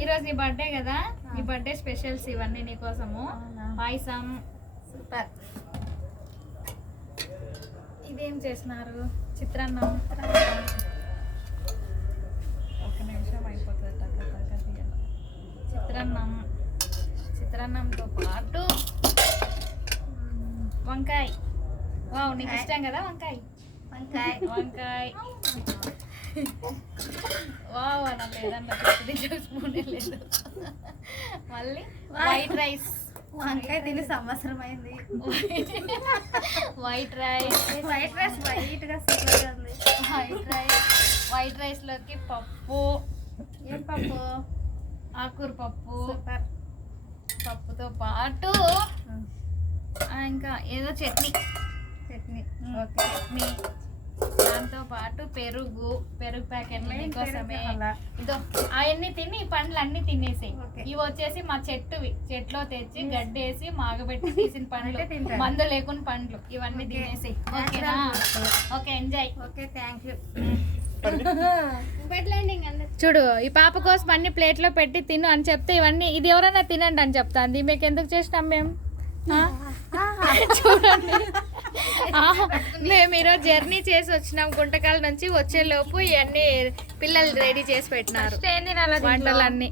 ఈరోజు నీ బర్త్డే కదా, నీ బర్త్డే స్పెషల్స్ ఇవన్నీ నీకోసము. పాయసం సూపర్. ఇదేం చేసినారు? చిత్రాన్నం. ఒక నిమిషం అయిపోతుంది. చిత్రాన్నం, చిత్రాన్నంతో పాటు వంకాయ. వావ్, నీకు ఇష్టం కదా వంకాయ? వంకాయ వంకాయ వావ్ అన్న లేదంట, స్పూనే లేదు. మళ్ళీ వైట్ రైస్. వంకాయ తిని సంవత్సరం అయింది. White rice. White rice white గా సూపర్ గా ఉంది. White rice. వైట్ రైస్ లోకి పప్పు. ఏం పప్పు? ఆకూర పప్పు. సూపర్. పప్పుతో పాటు ఇంకా ఏదో చట్నీ. చట్నీ. ఓకే, చట్నీ. దాంతో పాటు పెరుగు ప్యాకెట్లు నీకోసమే. ఇదో అవన్నీ తిని ఈ పండ్లు అన్ని తినేసాయి. ఇవి వచ్చేసి మా చెట్లో తెచ్చి గడ్డేసి మాగబెట్టి తీసిన పండ్లు, మందు లేకుండా పండ్లు. ఇవన్నీ తినేసాయి. ఓకేనా? Okay, enjoy. Okay, thank you. చూడు, ఈ పాప కోసం అన్ని ప్లేట్లో పెట్టి తిను అని చెప్తే ఇవన్నీ ఇది ఎవరైనా తినండి అని చెప్తాంది. మీకు ఎందుకు చేసినాం మేము? చూడండి, మేము ఈరోజు జర్నీ చేసి వచ్చినాం గుంటకాల నుంచి. వచ్చేలోపు ఇవన్నీ పిల్లలు రెడీ చేసి పెట్టినారు వంటలన్నీ.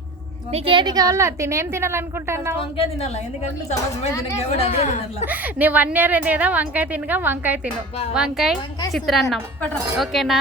నీకేది కావాలో అది తినేం తినాలనుకుంటున్నావు? నీ 1 year ఏదేదా వంకాయ తినగా వంకాయ తిను. వంకాయ చిత్రాన్నం. ఓకేనా?